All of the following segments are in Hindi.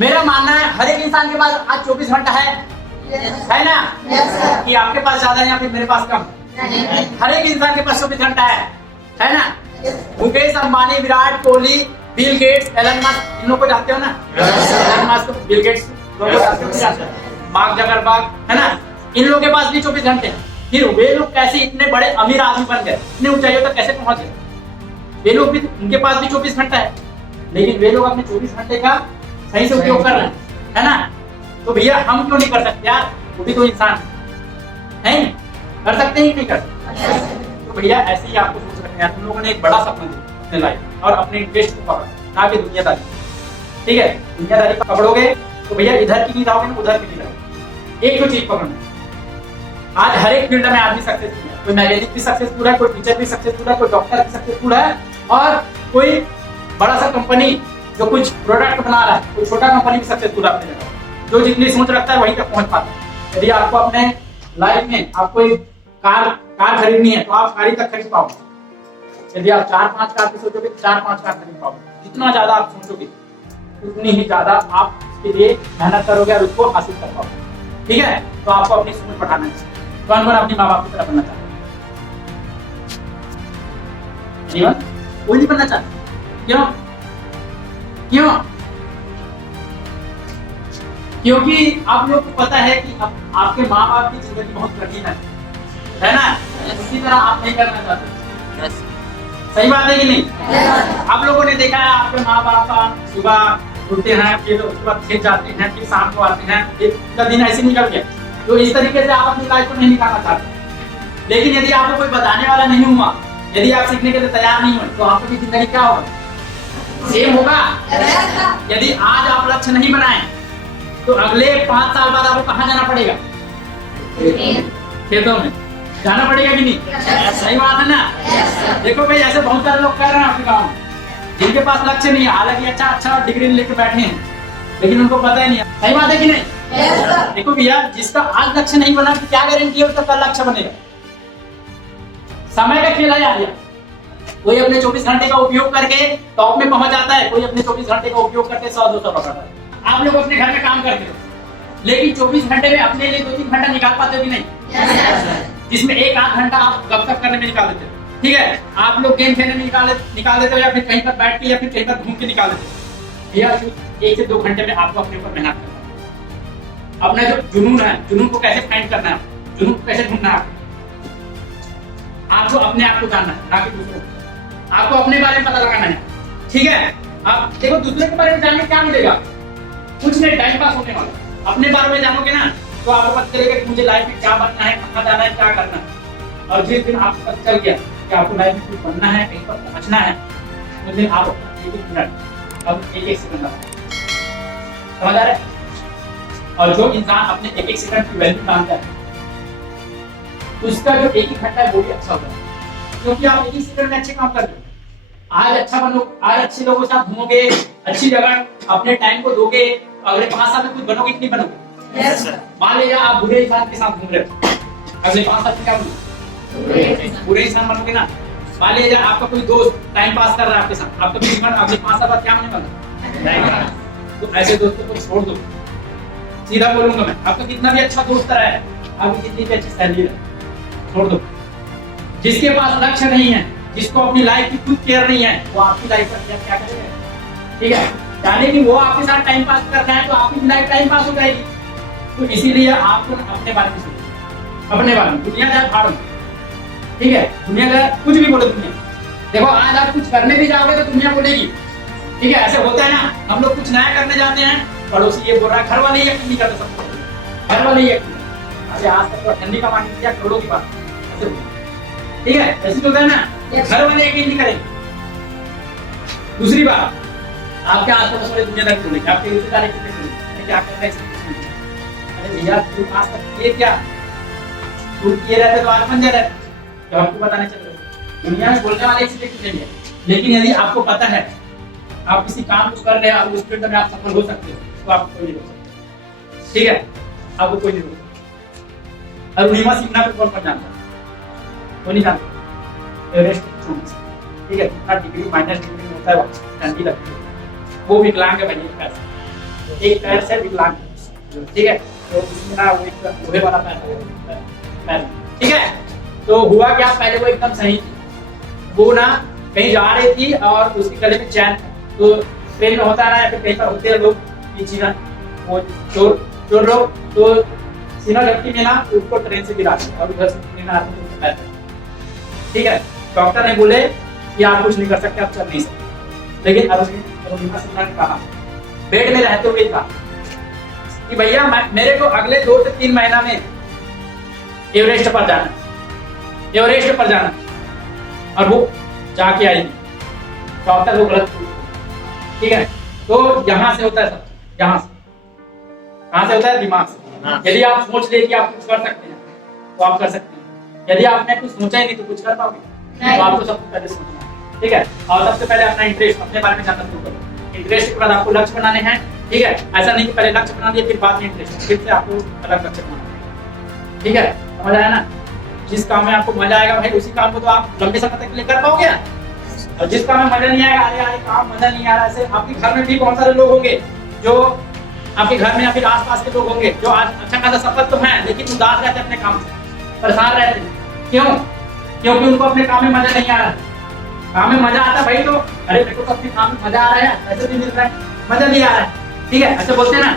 मेरा मानना है हर एक इंसान के पास आज 24 घंटा है ना? कि आपके पास ज्यादा है या फिर मेरे पास कम? हर एक इंसान के पास 24 घंटा है ना? Mukesh Ambani, Virat Kohli, Bill Gates, Elon Musk, इन लोगों को जानते हो ना? Elon Musk, Bill Gates, Mark Zuckerberg, है ना? इन लोगों के पास भी 24 घंटे हैं। फिर वे लोग कैसे इतने बड़े अमीर आदमी बन गए, इतने ऊंचाइयों तक कैसे पहुंच गए? वे लोग भी, उनके पास भी 24 घंटा है, लेकिन वे लोग अपने 24 घंटे का सही से उपयोग कर रहे हैं, है ना? तो भैया हम क्यों नहीं कर सकते यार? वो भी तो इंसान है, कर सकते ही नहीं कर सकते। तो भैया ऐसे ही आपको सोच रखना है, तुम लोगों ने एक बड़ा सपना देखा अपने लाइफ और अपने इंटरेस्ट को पकड़ा, ना कि दुनियादारी। ठीक है, दुनियादारी पकड़ोगे तो भैया इधर की नहीं रहोगे ना उधर की नहीं रहोगे। एक तो चीज पकड़ना, आज हर एक फील्ड में आदमी सक्सेसफुल है। कोई मैकेनिक भी सक्सेसफुल है, कोई टीचर भी सक्सेसफुल है, कोई डॉक्टर भी सक्सेसफुल है, और कोई बड़ा सा कंपनी जो कुछ प्रोडक्ट बना रहा है, कोई छोटा कंपनी भी सक्सेसफुल है अपने जगह। जो जितनी सोच रखता है वहीं तक पहुंच पाता है। यदि आपको अपने लाइफ में आपको एक कार खरीदनी है तो आप कार तक खरीद पाओगे। यदि आप 4-5 कार सोचोगे तो 4-5 कार खरीद पाओगे। जितना ज्यादा आप सोचोगे उतनी ही ज्यादा आप उसके लिए मेहनत करोगे और उसको हासिल कर पाओगे। ठीक है, तो आपको अपनी सोच बढ़ाना चाहिए। कौन कौन अपने माँ बाप की तरह बनना चाहता है? कोई नहीं बनना चाहता। क्यों? क्यों? क्योंकि आप लोग को पता है कि आपके माँ बाप की जिंदगी बहुत कठिन है ना? इसी तरह आप नहीं करना चाहते। सही बात है कि नहीं? आप लोगों ने देखा है आपके माँ बाप का सुबह उठते हैं, फिर उसके बाद खेत जाते हैं, फिर शाम को आते हैं, फिर पूरा दिन ऐसे निकल गया। तो इस तरीके से आप अपनी लाइफ को नहीं निकालना चाहते। लेकिन यदि आपको कोई बताने वाला नहीं हुआ, यदि आप सीखने के लिए तैयार नहीं हुए, तो आपकी जिंदगी क्या होगा? सेम होगा। यदि आज आप लक्ष्य नहीं बनाए तो अगले 5 साल बाद आपको कहाँ जाना पड़ेगा? खेतों में जाना पड़ेगा कि नहीं? सही बात है ना? देखो भाई, ऐसे बहुत सारे लोग कर रहे हैं आपके गाँव में, जिनके पास लक्ष्य नहीं है, हालांकि अच्छा डिग्री लेके बैठे हैं, लेकिन उनको पता ही नहीं है। सही बात है कि नहीं? देखो भैया, जिसका आज लक्ष्य नहीं बना, क्या गारंटी है उसका कल लक्ष्य बनेगा? समय का खेल है यार। कोई अपने 24 घंटे का उपयोग करके टॉप में पहुंच जाता है, कोई अपने 24 घंटे का उपयोग करके 100-200 पकड़ता है। आप लोग अपने घर में काम करते हो, लेकिन 24 घंटे में अपने लिए 2-3 घंटा निकाल पाते हो कि नहीं? जिसमें 1-8 घंटा आप गपशप करने में निकाल देते हो। ठीक है, आप लोग गेम खेलने में निकाल देते हो, या फिर कहीं पर बैठ के या फिर कहीं पर घूम के निकाल देते हो। भैया 1 से 2 घंटे में आपको अपने ऊपर मेहनत करना है। अपना जो जुनून है, जुनून को कैसे फाइंड करना है, जुनून को कैसे ढूंढना है, आपको अपने आप को जानना है, ना कि दूसरों को। आपको अपने बारे में पता लगाना है। ठीक है, आप देखो दूसरे के बारे में जानने क्या मिलेगा? कुछ नहीं, टाइम पास होने वाला। अपने बारे में जानोगे ना तो आपको पता चलेगा कि मुझे लाइफ में क्या बनना है, कहाँ जाना है, क्या करना है। और जिस दिन आपको पता चल गया कि आपको लाइफ में कुछ बनना है, कहीं पर पहुंचना है, उस दिन आप एक मिनट अब एक सेकंड समझ आ रहा है? और जो इंसान अपने एक सेकंड की वैल्यू जानता है, उसका जो एक घंटा है वो भी अच्छा होगा, क्योंकि आप एक सेकंड में अच्छे काम कर रहे हो। आज अच्छा बनो, आज अच्छे लोगों के साथ घूमोगे, अच्छी जगह अपने टाइम को दोगे, अगले 5 साल में कुछ बनोगे कि नहीं बनोगे? मान लीजिए आप बुरे इंसान के साथ घूम रहे हो, अगले 5 साल में क्या बनोगे? बुरे इंसान बनोगे ना। मान लीजिए आपका कोई दोस्त टाइम पास कर रहा है आपके साथ, आपका भी अगले 5 साल बाद क्या बनेगा? तो ऐसे दोस्तों को छोड़ दो। सीधा बोलूंगा मैं, आपका कितना भी अच्छा दोस्त रहा है, आपकी कितनी भी अच्छी सैलरी है, छोड़ दो। जिसके पास लक्ष्य नहीं है, जिसको अपनी लाइफ की खुद केयर नहीं है, वो आपकी लाइफ पर क्या करेगा? ठीक है, यानी कि वो आपके साथ टाइम पास कर रहा है तो आपकी लाइफ टाइम पास हो जाएगी। तो इसीलिए आपको अपने बारे में सोचना, अपने बारे में। दुनिया जाए भाड़ में, ठीक है, दुनिया जाए कुछ भी बोले दुनिया। देखो आज आप कुछ करने भी जाओगे तो दुनिया बोलेगी। ठीक है, ऐसे होता है ना, हम लोग कुछ नया करने जाते हैं, पड़ोसी ये बोल रहा है, घर वाले यकीन नहीं करते, सबको घर वाले यकीन। अरे आज तक तो ठंडी का पानी किया, करोड़ों की बात ऐसे। ठीक है, ऐसे होता है ना, घर वाले यकीन नहीं करेंगे। दूसरी बात, आपके आसपास वाले दुनियादारी बोलेंगे, आपके रिश्तेदार कितने बोलेंगे, क्या कर रहे हैं? अरे भैया तू आज तक ये क्या, तू ये रहते तो आज बन जा रहा है, तो आपको पता नहीं चल रहा। दुनिया में बोलने वाले इसलिए कुछ नहीं है, लेकिन यदि आपको पता है आप किसी काम को कर रहे हैं और उस फील्ड में आप सफल हो सकते हो, तो आपको कोई नहीं रोक सकता। ठीक है, आपको कोई नहीं रोक सकता। अरुणिमा सिन्हा को कौन जानता है? कोई नहीं जानता। एवरेस्ट स्टूडेंट्स, ठीक है, कितना डिग्री माइनस डिग्री होता है, वो ठंडी लगती है, वो विकलांग है भैया। एक पैर से विकलांग, ठीक है, तो उसमें ना वो एक लोहे वाला पैर, ठीक है। तो हुआ क्या, पहले वो एकदम सही थी, वो ना कहीं जा रही थी और उसके गले में चैन, तो ट्रेन में होता है ना या फिर कहीं पर होते हैं लोग पीछे ना, वो चोर लोग, तो सीना झटकी में ना उसको ट्रेन से गिरा दिया और उधर से ट्रेन आते तो उसको पैर, ठीक है। डॉक्टर ने बोले कि आप कुछ नहीं कर सकते, आप चल नहीं सकते, लेकिन अरुणिमा सिन्हा ने कहा बेड में रहते हुए था कि भैया मेरे को अगले 2 से 3 महीना में एवरेस्ट पर जाना, एवरेस्ट पर जाना, और वो जाके आई। डॉक्टर को गलत, ठीक है। तो यहाँ से होता है सब, यहाँ से कहाँ से होता है, दिमाग से। यदि आप सोच ले कि आप कुछ कर सकते हैं तो आप कर सकते हैं, यदि आपने कुछ सोचा ही नहीं तो कुछ कर पाओगे, तो आपको सबसे पहले सोचना है, ठीक है। और सबसे पहले अपना इंटरेस्ट, अपने बारे में जानना शुरू करो। इंटरेस्ट के बाद आपको लक्ष्य बनाने हैं, ठीक है। ऐसा नहीं कि पहले लक्ष्य बना दिया फिर बाद में इंटरेस्ट, फिर से आपको अलग लक्ष्य बनाना है, ठीक है। समझ आया ना? जिस काम में आपको मजा आएगा भाई उसी काम को तो आप लंबे समय तक के लिए कर पाओगे, और जिस काम में मजा नहीं आएगा, अरे काम मजा नहीं आ रहा, ऐसे आपके घर में भी बहुत सारे लोग होंगे जो आपके घर में या फिर आसपास के लोग होंगे जो आज अच्छा खासा सफल तो हैं लेकिन उदास रहते हैं अपने काम से, परेशान रहते हैं। क्यों? क्योंकि उनको अपने काम में मजा नहीं आ रहा। काम में मजा आता भाई तो अरे मेरे को तो अपने काम में मजा आ रहा है, पैसे भी मिल रहा है, मजा नहीं आ रहा है, ठीक है। ऐसे बोलते हैं ना,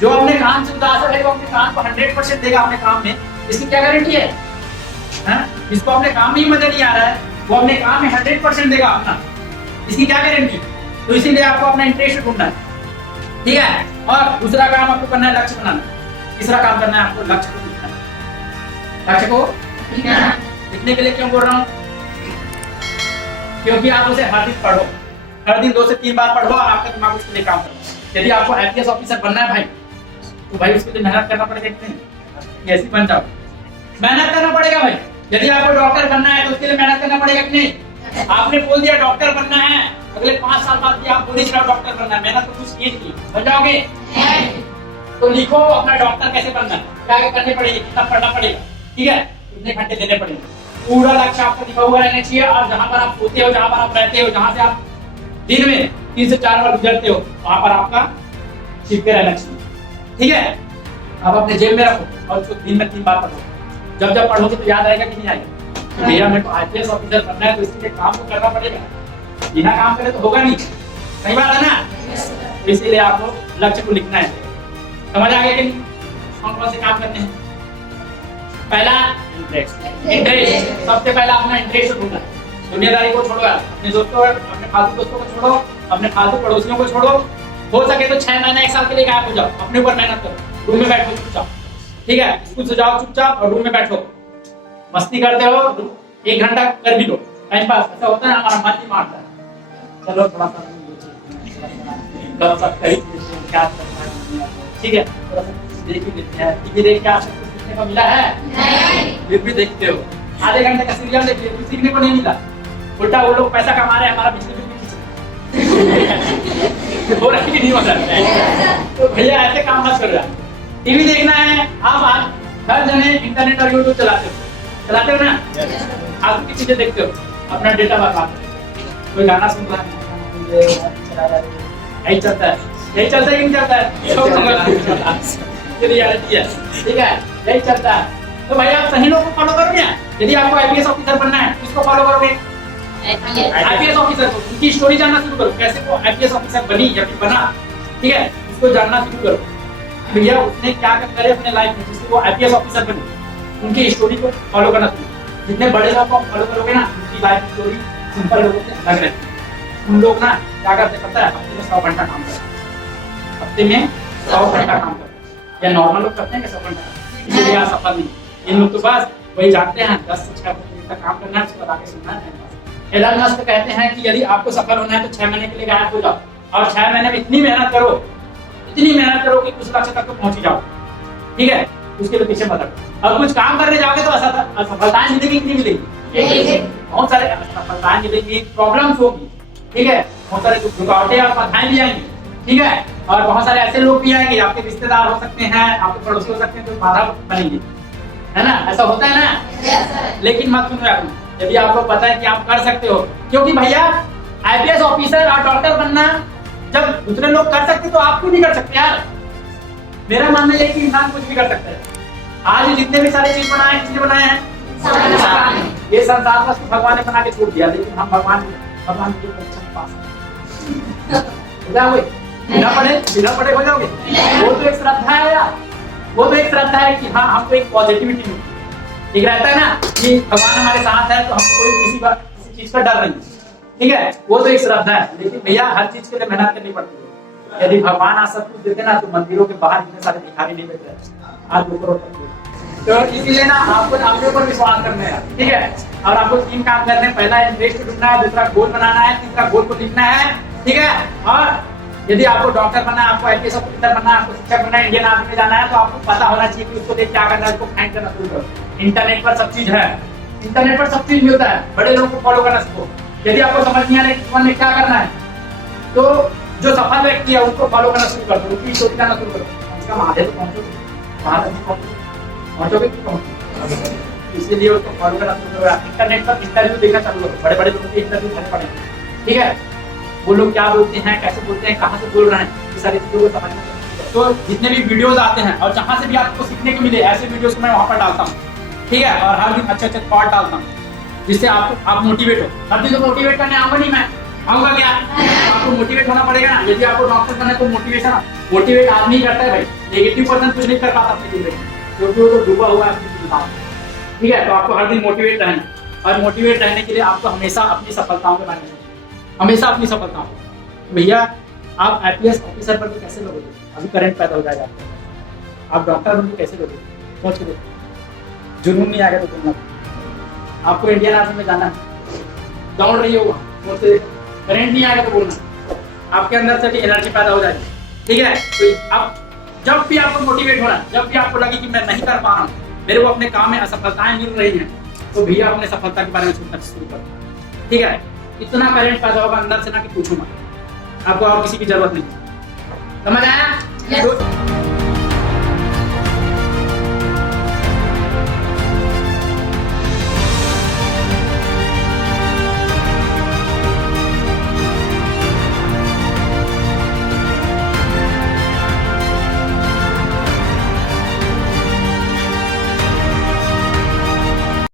जो अपने काम से उदास है वो अपने काम को 100% देगा अपने काम में, इसकी क्या गारंटी है? जिसको अपने काम में ही मजा नहीं आ रहा है वो अपने काम में 100% देगा अपना, इसकी क्या गारंटी? तो इसीलिए आपको अपना इंटरेस्ट ढूंढना है, ठीक है। और दूसरा काम आपको करना है लक्ष्य बनाना, तीसरा काम करना है आपको लक्ष्य को लिखना है। लक्ष्य को लिखने के लिए क्यों बोल रहा हूँ? क्योंकि आप उसे हर दिन पढ़ो, हर दिन 2 से 3 बार पढ़ो और आपका दिमाग उसके लिए काम करो। यदि आपको आईपीएस ऑफिसर बनना है भाई तो भाई उसके लिए मेहनत करना पड़ेगा, कैसे बन जाओ, मेहनत करना पड़ेगा भाई। यदि आपको डॉक्टर बनना है तो उसके लिए मेहनत करना पड़ेगा कि नहीं? आपने बोल दिया डॉक्टर बनना है, अगले 5 साल बाद भी आप बोल रहे डॉक्टर बनना है, मेहनत तो कुछ की नहीं, बन जाओगे? तो लिखो अपना डॉक्टर कैसे बनना है, क्या करनी पड़ेगी, कितना पढ़ना पड़ेगा, ठीक है, कितने घंटे देने पड़ेंगे, पूरा लक्ष्य आपका लिखा हुआ रहना चाहिए। और जहाँ पर आप सोते हो, जहाँ पर आप रहते हो, जहाँ से आप दिन में 3 से 4 बार गुजरते हो, वहां पर आपका चिपके रहना चाहिए, ठीक है। आप अपने जेब में रखो और उसको दिन में 3 बार पढ़ो। जब जब पढ़ोगे तो याद आएगा कि नहीं आएगा? तो भैया मेरे को आईपीएस ऑफिसर बनना है तो इसके लिए काम तो करना पड़ेगा, बिना काम करे तो होगा नहीं, सही बात है ना? तो इसीलिए आपको लक्ष्य को लिखना है। समझ आ गया कि कौन कौन से काम करने हैं? पहला इंटरेस्ट, सबसे पहला अपना इंटरेस्ट ढूंढना है। दुनियादारी को छोड़ो, अपने दोस्तों, अपने फालतू दोस्तों को छोड़ो, अपने फालतू पड़ोसियों को छोड़ो, हो सके तो 6 महीने 1 साल के लिए गायब हो जाओ, अपने ऊपर मेहनत करो, रूम में बैठो चुपचाप, ठीक है। स्कूल से जाओ चुपचाप और रूम में बैठो, मस्ती करते हो, 1 घंटा कर भी लो टाइम पास। ऐसा होता है हमारा मन ही मारता है, चलो थोड़ा सा क्या करना है, ठीक है, थोड़ा सा देख ही लेते हैं। टीवी देख के आपको कुछ सीखने को मिला है? नहीं। फिर भी देखते हो, आधे घंटे का सीरियल देखते हो, कुछ सीखने को नहीं मिला, उल्टा वो लोग पैसा कमा रहे हैं, हमारा बिजली बिल भी खींच हो रही नहीं हो सकता है। तो भैया ऐसे काम मत करो। टीवी देखना है, आप आज हर जने इंटरनेट और यूट्यूब चलाते हो ना, फालतू की चीजें देखते हो, अपना डेटा बर्बाद करते हो। कोई गाना सुन रहा है, यही चलता है, यही चलता है कि नहीं चलता है? ये रियलिटी है, ठीक है, यही चलता है। तो भाई आप सही लोग को फॉलो करो ना। यदि आपको आईपीएस ऑफिसर बनना है किसको फॉलो करोगे? आईपीएस ऑफिसर को, उनकी स्टोरी जानना शुरू करो, कैसे वो आईपीएस ऑफिसर बनी या फिर बना, ठीक है, उसको जानना शुरू करो। भैया उसने क्या करे अपने लाइफ में जिससे वो आईपीएस ऑफिसर बने, उनकी स्टोरी को फॉलो करना शुरू। जितने बड़े लोग को फॉलो करोगे ना, उनकी लाइफ स्टोरी सिंपल लोगों से अलग रहती है। उन लोग ना क्या करते पता है, हफ्ते में 100 घंटा काम करते हैं, हफ्ते में 100 घंटा काम करते हैं, या नॉर्मल लोग करते हैं 100 घंटा, इसलिए आप सफल नहीं। इन लोग तो बस वही जानते हैं 10 से 6 घंटे तक काम करना है, उसके बाद आगे सुनना है। एलन मस्क कहते हैं कि यदि आपको सफल होना है तो 6 महीने के लिए गायब हो जाओ और 6 महीने में इतनी मेहनत करो कि कुछ लक्ष्य तक तो पहुंच ही जाओ, ठीक है, उसके लिए पीछे मत हटो। और कुछ काम करने जाओगे तो असफलताएं मिलेगी कि नहीं मिलेगी? बहुत सारे असफलताएं मिलेगी, प्रॉब्लम्स होगी, ठीक है, बहुत सारे रुकावटें और बाधाएं भी आएंगी, ठीक है, और बहुत सारे ऐसे लोग भी आएंगे, आपके रिश्तेदार हो सकते हैं, आपके पड़ोसी हो सकते हैं, तो बाधा बनेंगे, है ना? ऐसा होता है ना? लेकिन मत सुनो यार, यदि आपको पता है कि आप कर सकते हो, क्योंकि भैया आईपीएस ऑफिसर और डॉक्टर बनना जब दूसरे लोग कर सकते तो आप क्यों नहीं कर सकते यार? मेरा मानना यह है कि इंसान कुछ भी कर सकता है। आज जितने भी सारे चीज बनाए हैं, किसने बनाए हैं? ये संसार बस भगवान ने बना के छोड़ दिया, लेकिन हम भगवान की परीक्षा में पास हो जाओगे, बिना पढ़े हो जाओगे। वो तो एक श्रद्धा है यार, वो तो एक श्रद्धा है कि हाँ हमको एक पॉजिटिविटी मिलती, ठीक रहता है ना कि भगवान हमारे साथ है तो हमको कोई किसी चीज का डर नहीं, ठीक है, वो तो एक श्रद्धा है। लेकिन भैया हर चीज के लिए मेहनत करनी पड़ती है। यदि भगवान आज सब कुछ देते ना तो मंदिरों के बाहर इतने सारे भिखारी नहीं बैठे आज 2 करोड़ तक। तो इसीलिए ना आपको अपने ऊपर विश्वास करना है, ठीक है। और आपको 3 काम करने हैं, पहला इंटरेस्ट ढूंढना है, दूसरा गोल बनाना है, तीसरा गोल को लिखना है, ठीक है। और यदि आपको डॉक्टर बनना है, आपको आईपीएस ऑफिसर बनना है, आपको शिक्षक बनना है, इंडियन आर्मी में जाना है, तो आपको पता होना चाहिए कि उसको देख क्या करना है, उसको फाइंड करना शुरू करो। इंटरनेट पर सब चीज है, इंटरनेट पर सब चीज मिलता है, बड़े लोगों को फॉलो करना सीखो। यदि आपको समझ नहीं आ रहा है जीवन में क्या करना है, तो जो सफल व्यक्ति है उसको फॉलो करना शुरू कर दो, उसकी स्टोरी करना शुरू करो। उसका आधे तो पहुंचोगे इसलिए उसको फॉलो करना शुरू करो। इंटरनेट पर इंटरव्यू देखना चालू करो, बड़े बड़े लोगों के इंटरव्यू भरे पड़े, ठीक है। वो लोग क्या बोलते हैं, कैसे बोलते हैं, कहाँ से बोल रहे हैं, ये सारी चीजों को समझना। तो जितने भी वीडियोस आते हैं और जहाँ से भी आपको सीखने को मिले ऐसे वीडियोस को मैं वहाँ पर डालता हूँ, ठीक है। और हर दिन अच्छे थॉट डालता हूँ जिससे आप मोटिवेट हो। हर दिन तो मोटिवेट करने आऊंगा नहीं मैं, आऊंगा क्या? आपको मोटिवेट होना पड़ेगा ना। यदि आपको डॉक्टर बनना है तो मोटिवेट आदमी ही करता है भाई, नेगेटिव पर्सन कुछ नहीं कर पाता अपनी जिंदगी, क्योंकि वो तो डूबा हुआ है अपनी चिंता में, ठीक है। तो आपको हर दिन मोटिवेट रहना, और मोटिवेट रहने के लिए आपको हमेशा अपनी सफलताओं के बारे में सोचना, हमेशा अपनी सफलताओं। भैया आप आईपीएस ऑफिसर बन के कैसे लोगे? अभी करंट पैदा हो जाएगा आपको। आप डॉक्टर बन के कैसे लोगे? सोच के देखो। जुनून नहीं आएगा तो तुम आपको इंडियन आर्मी में जाना है, दौड़ रही होगा, करंट नहीं आएगा तो बोलना, आपके अंदर से भी एनर्जी पैदा हो जाएगी, ठीक है। तो अब जब भी आपको मोटिवेट होना, जब भी आपको लगे कि मैं नहीं कर पा रहा हूँ, मेरे को अपने काम में असफलताएं मिल रही हैं, तो भैया अपने सफलता के बारे में सोचना शुरू करो, ठीक है। इतना करंट पैदा होगा अंदर से ना कि पूछो मत, आपको और किसी की जरूरत नहीं। समझ आया?